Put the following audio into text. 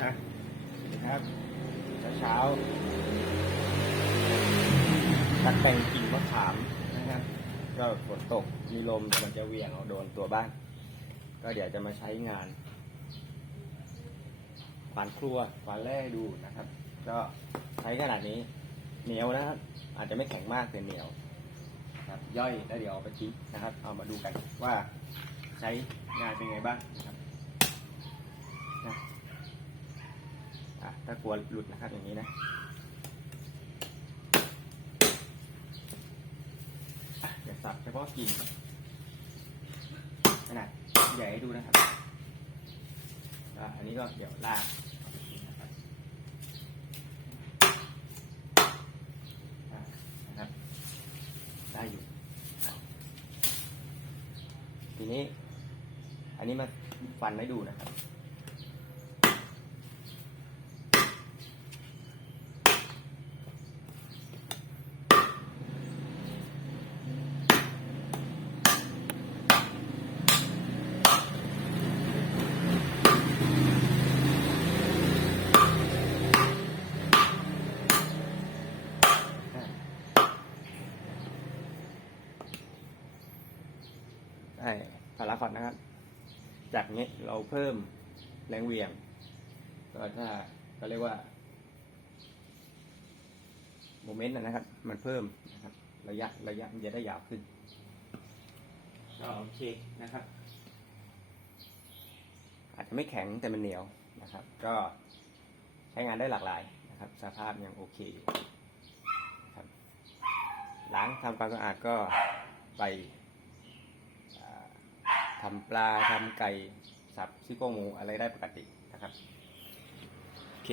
อะนะครับเช้าตักแต่งกิ่งมะขามนะครับ ก็ฝนตกมีลมมันจะเวียงเอาโดนตัวบ้าน ก็เดี๋ยวจะมาใช้งานขวานครัวขวานแร่ดูนะครับ ก็ใช้ขนาดนี้เหนียวนะครับ อาจจะไม่แข็งมากแต่เหนียวครับย่อยแล้วเดี๋ยวเอาไปทิ้งนะครับ เอามาดูกันว่าใช้งานเป็นไงบ้างนะครับนะอะ ถ้ากลัวหลุดนะครับอย่างนี้นะอะเดี๋ยวสับเฉพาะกิ่งขนาดใหญ่ให้ดูนะครับอันนี้ก็เดี๋ยวลากไปทิ้งนะครับอ่านะครับ ได้อยู่ ทีนี้ อันนี้มาฟันให้ดูนะครับ ได้พาราคอตนะครับ จากนี้เราเพิ่มแรงเหวี่ยงก็ถ้าก็เรียกว่าโมเมนต์นะครับ มันเพิ่มนะครับ ระยะระยะมันจะได้ยาวขึ้นก็โอเคนะครับ อาจจะไม่แข็งแต่มันเหนียวนะครับ ก็ใช้งานได้หลากหลายนะครับ สภาพยังโอเคอยู่นะครับล้างทำความสะอาดก็ไปอ่า ทำปลาทำไก่สับซี่โครงหมูอะไรได้ปกตินะครับโอเค